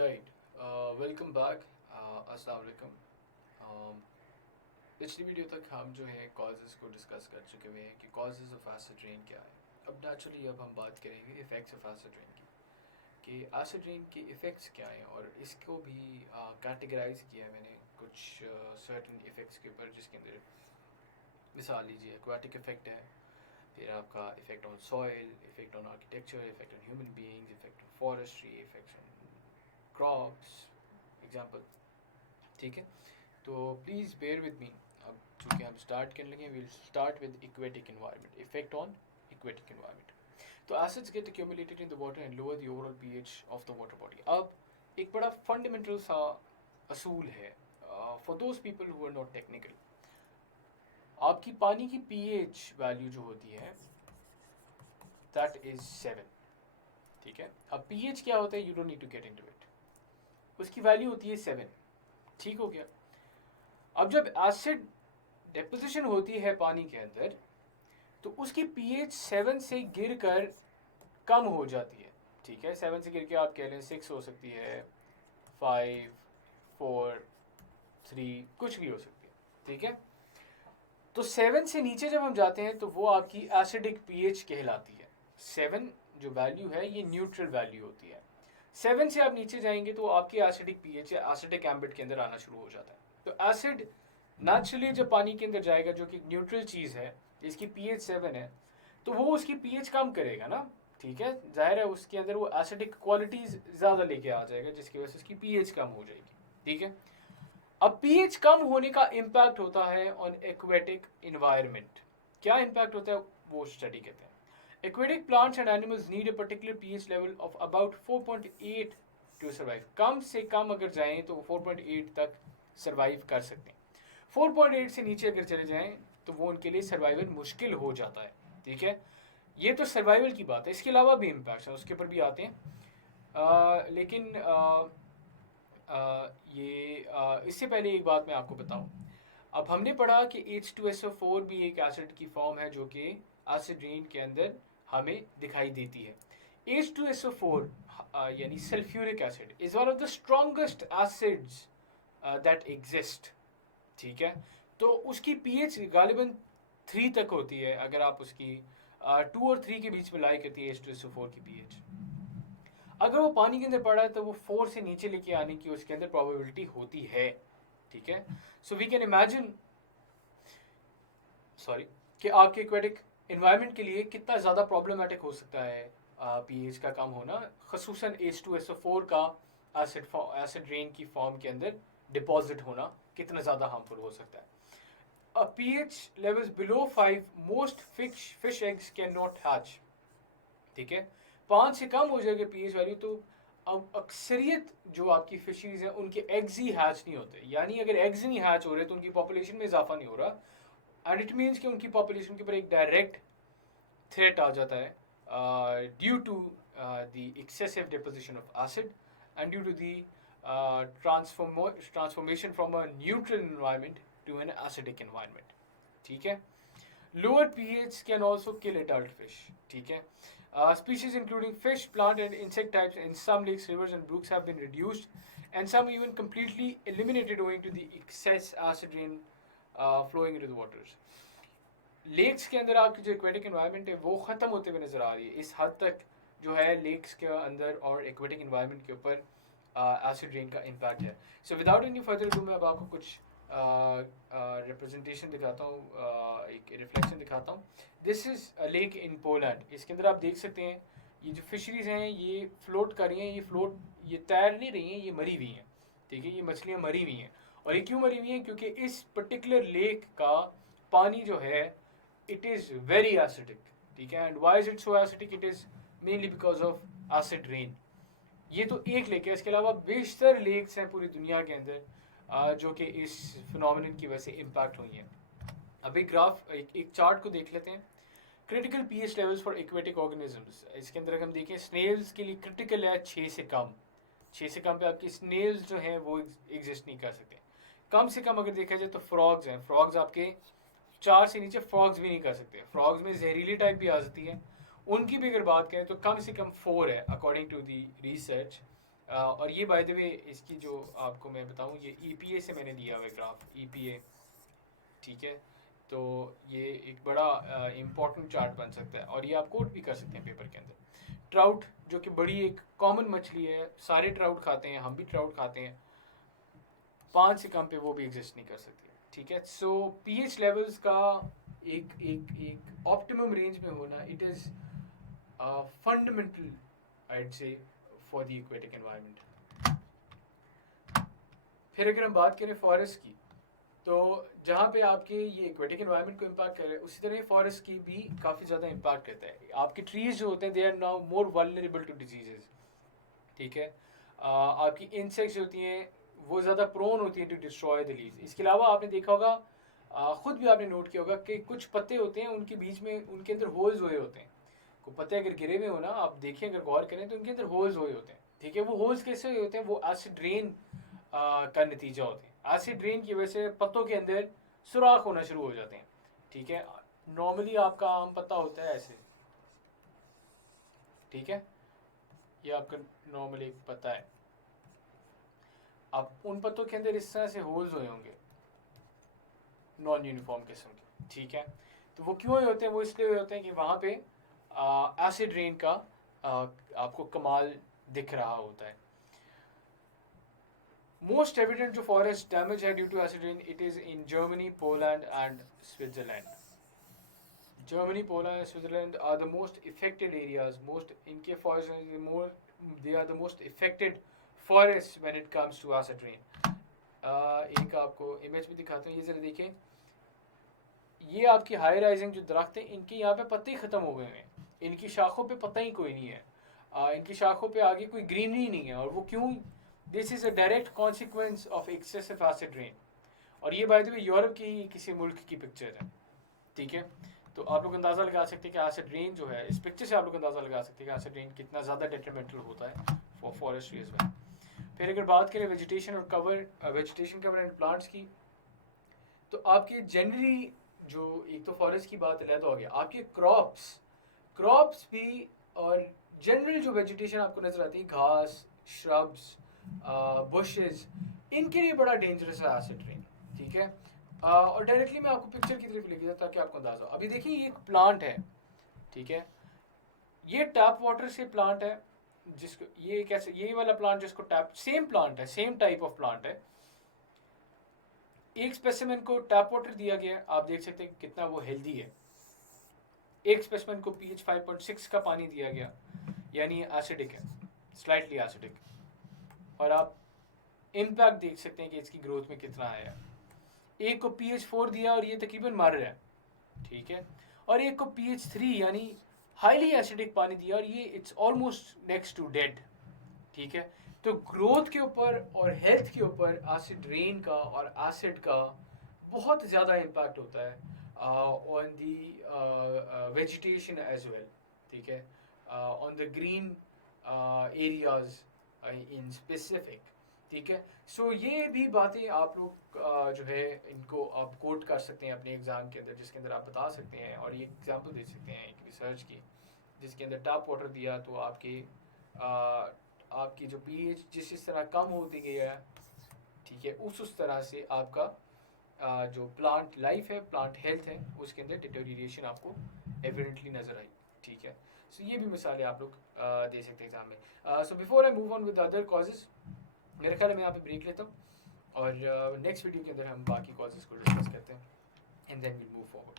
Right, welcome back. अस्सलाम वालेकुम। पिछली वीडियो तक हम जो है कॉजेज़ को डिस्कस कर चुके हुए हैं कि कॉजेज़ ऑफ एसिड रेन क्या है। अब नेचुरली अब हम बात करेंगे इफ़ेक्ट्स ऑफ एसिड रेन की, कि एसिड रेन के इफ़ेक्ट्स क्या हैं, और इसको भी कैटेगराइज किया है मैंने कुछ सर्टेन इफ़ेक्ट्स के ऊपर, जिसके अंदर मिसाल लीजिए एक्वाटिक इफ़ेक्ट है, फिर आपका effect on soil, effect on architecture, effect on human beings, effect on forestry, effect on crops example. ठीक है, तो प्लीज़ बेयर विद मी। अब चूँकि हम स्टार्ट करने लगे, will start with aquatic environment, effect on aquatic environment. तो acids get accumulated in the water and lower the overall pH of the water body। अब एक बड़ा फंडामेंटल सा असूल है for those people who are not technical. आपकी पानी की pH वैल्यू जो होती है दैट इज 7। ठीक है, अब pH क्या होता है, you don't need to get into it. उसकी वैल्यू होती है 7। ठीक हो गया। अब जब एसिड डिपोजिशन होती है पानी के अंदर, तो उसकी पीएच 7 से गिर कर कम हो जाती है। ठीक है, 7 से गिर के आप कह लें 6 हो सकती है, 5, 4, 3, कुछ भी हो सकती है। ठीक है, तो 7 से नीचे जब हम जाते हैं तो वो आपकी एसिडिक पीएच कहलाती है। 7 जो वैल्यू है ये न्यूट्रल वैल्यू होती है। 7 से आप नीचे जाएंगे तो आपकी एसिडिक पीएच या एसिडिक एम्बिट के अंदर आना शुरू हो जाता है। तो एसिड नेचुरली जब पानी के अंदर जाएगा, जो कि न्यूट्रल चीज़ है, जिसकी पीएच 7 है, तो वो उसकी पीएच कम करेगा ना। ठीक है, जाहिर है उसके अंदर वो एसिडिक क्वालिटीज़ ज़्यादा लेके आ जाएगा, जिसकी वजह से उसकी पीएच कम हो जाएगी। ठीक है, अब पीएच कम होने का इम्पैक्ट होता है ऑन एक्वेटिक इन्वायरमेंट। क्या इम्पैक्ट होता है वो स्टडी कहते हैं। Aquatic plants and animals need a particular pH level of about 4.8 to survive. कम से कम अगर जाएं तो 4.8 तक सर्वाइव कर सकते हैं। 4.8 से नीचे अगर चले जाएं तो वो उनके लिए सर्वाइवल मुश्किल हो जाता है। ठीक है, ये तो सर्वाइवल की बात है, इसके अलावा भी इम्पैक्ट्स हैं, उसके ऊपर भी आते हैं। लेकिन इससे पहले एक बात मैं आपको बताऊं। अब हमने पढ़ा कि H2SO4 भी एक एसिड की फॉर्म है जो कि एसिड रेन के अंदर हमें दिखाई देती है। H2SO4 यानी sulphuric acid is one of the strongest acids that exist. ठीक है, तो उसकी पीएच गालिबन 3 तक होती है। अगर आप उसकी 2 और 3 के बीच में लाई करती है H2SO4 की पीएच। अगर वो पानी के अंदर पड़ा है तो वो 4 से नीचे लेके आने की उसके अंदर प्रोबेबिलिटी होती है। ठीक है, सो वी कैन इमेजिन कि आपके एक्वेटिक इन्वायरमेंट के लिए कितना ज़्यादा प्रॉब्लमेटिक हो सकता है पीएच का कम होना, खसूसन H2SO4 का एसिड रेन की फॉर्म के अंदर डिपॉजिट होना कितना ज़्यादा हार्मफुल हो सकता है। pH levels below 5 most fish eggs cannot hatch। ठीक है, 5 से कम हो जाएगा पीएच वैल्यू तो अब अक्सरियत जो आपकी फिशरीज हैं उनके एग्स ही हैच नहीं होते। यानी अगर एग्स नहीं हैच हो रहे तो उनकी पॉपुलेशन में इजाफा नहीं हो रहा, एंड इट मीन्स कि उनकी पॉपुलेशन के ऊपर एक डायरेक्ट थ्रेट आ जाता है due to the excessive deposition of acid and due to the transformation from a neutral environment to an acidic environment. ठीक है, lower pH can also kill adult fish. ठीक है, species including fish, plant and insect types in some lakes, rivers and brooks have been reduced and some even completely eliminated owing to the excess acid rain flowing into the waters। Lakes के अंदर आपकी जो aquatic environment है वो ख़त्म होते हुए नज़र आ रही है। इस हद तक जो है लेक्स के अंदर और एक्वेटिक एनवायरनमेंट के ऊपर एसिड रेन का इम्पैक्ट है। So without any further do मैं अब आपको कुछ रिप्रेजेंटेशन दिखाता हूँ, एक रिफ्लेक्शन दिखाता हूँ। This is lake in Poland. इसके अंदर आप देख सकते हैं ये जो फिशरीज हैं ये फ्लोट कर रही हैं, ये तैर नहीं रही हैं, ये मरी हुई हैं। ठीक है, ये मछलियाँ मरी हुई हैं। और ये क्यों मरी हुई हैं? क्योंकि इस पर्टिकुलर लेक का पानी जो है इट इज़ वेरी एसिडिक। ठीक है, and why is it so acidic? It is mainly because of acid rain. ये तो एक लेक है, इसके अलावा बेशतर लेक्स हैं पूरी दुनिया के अंदर जो कि इस फिनोमिनन की वजह से इम्पैक्ट हुई हैं। अब एक ग्राफ एक चार्ट को देख लेते हैं। Critical pH levels for aquatic organisms. इसके अंदर अगर हम देखें स्नेल्स के लिए क्रिटिकल है 6 से कम। 6 से कम पे आपकी स्नेल्स जो हैं वो एग्जिस्ट नहीं कर सकते। कम से कम अगर देखा जाए तो फ्रॉग्स हैं, फ्रॉग्स आपके 4 से नीचे फ्रॉग्स भी नहीं कर सकते। फ्रॉग्स में जहरीली टाइप भी आ जाती है, उनकी भी अगर बात करें तो कम से कम 4 है अकॉर्डिंग टू दी रिसर्च। और ये बाय द वे इसकी जो आपको मैं बताऊं, ये EPA से मैंने लिया हुआ है ग्राफ, EPA, ठीक है। तो ये एक बड़ा इम्पॉर्टेंट चार्ट बन सकता है और ये आप कोट भी कर सकते हैं पेपर के अंदर। ट्राउट जो कि बड़ी एक कॉमन मछली है, सारे ट्राउट खाते हैं, हम भी ट्राउट खाते हैं, 5 से कम पे वो भी एग्जिस्ट नहीं कर सकती, ठीक है। सो pH लेवल्स का एक एक एक ऑप्टिमम रेंज में होना, इट इज़ फंडामेंटल आईड से फॉर द एक्वेटिक एनवायरनमेंट। फिर अगर हम बात करें फॉरेस्ट की, तो जहाँ पे आपके ये एक्वेटिक एनवायरनमेंट को इम्पैक्ट कर रहे हैं, उसी तरह फॉरेस्ट की भी काफ़ी ज़्यादा इम्पैक्ट करता है। आपके ट्रीज जो होते हैं they are now more vulnerable to diseases, ठीक है। आपकी इंसेक्ट्स होती हैं वो ज़्यादा प्रोन होती हैं टू डिस्ट्रॉय द लीव्स। इसके अलावा आपने देखा होगा, खुद भी आपने नोट किया होगा कि कुछ पत्ते होते हैं उनके बीच में, उनके अंदर होल्स हुए होते हैं। को पत्ते अगर गिरे हुए हो ना, आप देखिए अगर गौर करें तो उनके अंदर होल्स हुए होते हैं, ठीक है। वो होल्स कैसे हुए होते हैं? वो एसिड रेन का नतीजा होते हैं। एसिड रेन की वजह से पत्तों के अंदर सुराख होना शुरू हो जाते हैं, ठीक है। नॉर्मली आपका आम पत्ता होता है ऐसे, ठीक है, ये आपका नॉर्मली एक पत्ता है। अब उन पत्तों के अंदर इस तरह से होल्स हुए होंगे नॉन यूनिफॉर्म किस्म के, ठीक है। तो वो क्यों हुए होते हैं? वो इसलिए हुए होते हैं कि वहाँ पे एसिड रेन का आपको कमाल दिख रहा होता है। मोस्ट एविडेंट जो फॉरेस्ट डैमेज है due to acid rain, it is in Germany, Poland and Switzerland. Germany, Poland, and Switzerland are the most affected areas. Most इनके forests more, they are the most affected forests when it comes to acid rain. एक आपको image भी दिखाता हूँ, ये जरा देखें। ये आपकी हाई राइजिंग जो दरख्त हैं, इनके यहाँ पे पत्ते ही ख़त्म हो गए हैं, इनकी शाखों पे पत्ता ही कोई नहीं है, इनकी शाखों पे आगे कोई ग्रीनरी नहीं है। और वो क्यों? This is a direct consequence of excessive acid rain. और ये बाय द वे यूरोप की किसी मुल्क की पिक्चर है, ठीक है। तो आप लोग अंदाज़ा लगा सकते हैं कि एसिड रेन जो है, इस पिक्चर से आप लोग अंदाज़ा लगा सकते हैं कि एसिड रेन कितना ज़्यादा डेट्रीमेंटल होता है फॉर फॉरेस्ट्री एज वेल। फिर अगर बात करें वेजिटेशन और cover, vegetation cover and plants की, तो आपके जनरली जो, एक तो फॉरेस्ट की बात अलग हो गया, आपके क्रॉप्स भी और जनरल जो वेजिटेशन आपको नज़र आती है, घास, श्रब्स, बुशेस, इनके लिए बड़ा डेंजरस है एसिड रेन, ठीक है। और डायरेक्टली मैं आपको पिक्चर की तरफ लेके जाता ताकि आपको अंदाजा हो। अभी देखिए ये एक प्लांट है, ठीक है, ये टैप वाटर से प्लांट है, जिसको ये कैसे, ये वाला प्लांट जिसको टैप, सेम प्लांट है, सेम टाइप ऑफ प्लांट है। एक स्पेसिमेन को टैप वाटर दिया गया है, आप देख सकते हैं कितना वो हेल्दी है। एक स्पेसिमेन को pH 5.6 का पानी दिया गया, यानी एसिडिक है, स्लाइटली एसिडिक। और आप इम्पैक्ट देख सकते हैं कि इसकी ग्रोथ में कितना आया। एक को pH 4 दिया और ये तकरीबन मर रहा है, ठीक है। और एक को pH 3 यानी हाईली एसिडिक पानी दिया और ये it's almost next to dead, ठीक है। तो ग्रोथ के ऊपर और हेल्थ के ऊपर एसिड रेन का और एसिड का बहुत ज़्यादा इम्पैक्ट होता है on the vegetation as well, ठीक है, on the green areas in specific, ठीक है। सो ये भी बातें आप लोग जो है इनको आप कोट कर सकते हैं अपने एग्ज़ाम के अंदर, जिसके अंदर आप बता सकते हैं और ये एग्जांपल दे सकते हैं एक रिसर्च की, जिसके अंदर टैप वाटर दिया तो आपकी जो pH जिस तरह कम होती गई है, ठीक है, उस तरह से आपका जो प्लांट लाइफ है, प्लांट हेल्थ है, उसके अंदर डिटेरियोरेशन आपको एविडेंटली नज़र आई, ठीक है। सो ये भी मिसालें आप लोग दे सकते हैं एग्जाम में। So before I move on with other causes, मेरे ख्याल में यहाँ पे ब्रेक लेता हूँ और नेक्स्ट वीडियो के अंदर हम बाकी कॉजेज़ को डिस्कस करते हैं and then will move forward.